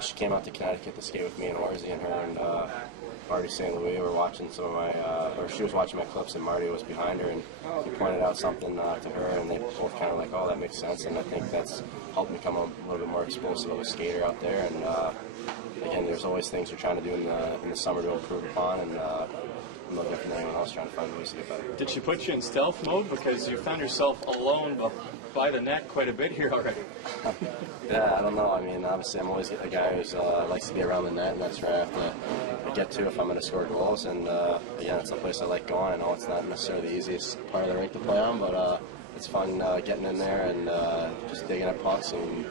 She came out to Connecticut to skate with me and Orzi and her and Marty St. Louis were watching some of my, or she was watching my clips and Marty was behind her and he pointed out something to her and they both kind of like, oh, that makes sense, and I think that's helped me become a little bit more explosive of a skater out there. And again, there's always things you're trying to do in the summer to improve upon, and I'm no different than anyone else trying to find ways to get better. Did she put you in stealth mode because you found yourself alone by the net quite a bit here already? Yeah, I don't know. I mean, obviously, I'm always a guy who likes to be around the net, and that's where I have to get to if I'm going to score goals. And again, it's a place I like going. I know it's not necessarily the easiest part of the rink to play on, but it's fun getting in there and just digging at pucks and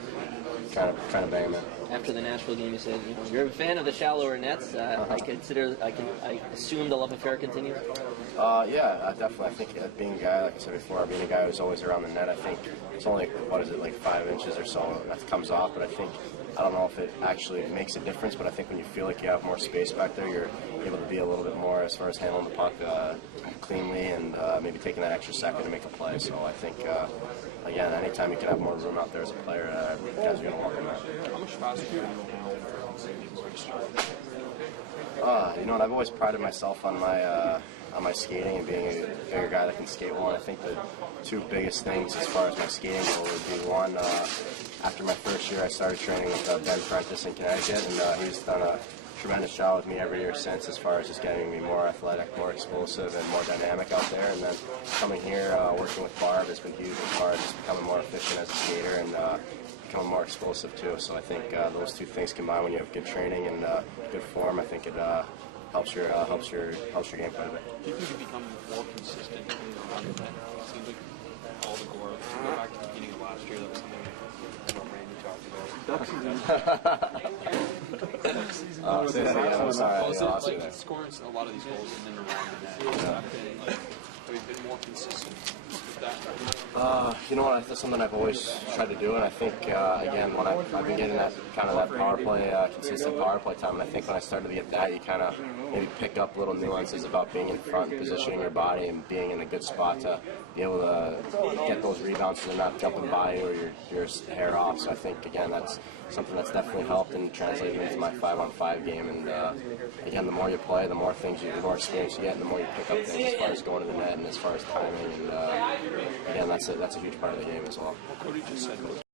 trying to bang them in. After the Nashville game, you said you're a fan of the shallower nets. I assume the love affair continues. Yeah, definitely. I think being a guy, like I said before, being a guy who's always around the net, I think it's only, like 5 inches or so that comes off, but I don't know if it actually makes a difference, but I think when you feel like you have more space back there, you're able to be a little bit more as far as handling the puck cleanly and maybe taking that extra second to make a play. So I think, again, anytime you can have more room out there as a player, guys are going to welcome that. How much faster are you now? You know what, I've always prided myself on my skating and being a bigger guy that can skate well. And I think the two biggest things as far as my skating go would be one, after my first year I started training with Ben Prentice in Connecticut, and he's done a tremendous job with me every year since as far as just getting me more athletic, more explosive, and more dynamic out there. And then coming here, working with Barb has been huge as far as just becoming more efficient as a skater and becoming more explosive too. So I think those two things combined, when you have good training and good form, I think it helps your game quite a bit. Do you think you become more consistent around the net? It seems like all the goals. Go back to the beginning of last year, that was something that Randy talked about. Say that again. I'm sorry. Scoring a lot of these goals and then around the net. Have you been more consistent with that? You know what? That's something I've always tried to do, and I think again, when I've been getting that kind of that power play, consistent power play time, and I think when I started to get that, you kind of maybe pick up little nuances about being in front, positioning your body, and being in a good spot to be able to get those rebounds so they're not jumping by you or your hair off. So I think again, that's something that's definitely helped and translated into my 5-on-5 game. And again, the more you play, the more experience you get, and the more you pick up things as far as going to the net and as far as timing. And again, that's a huge part of the game as well. What Cody just said was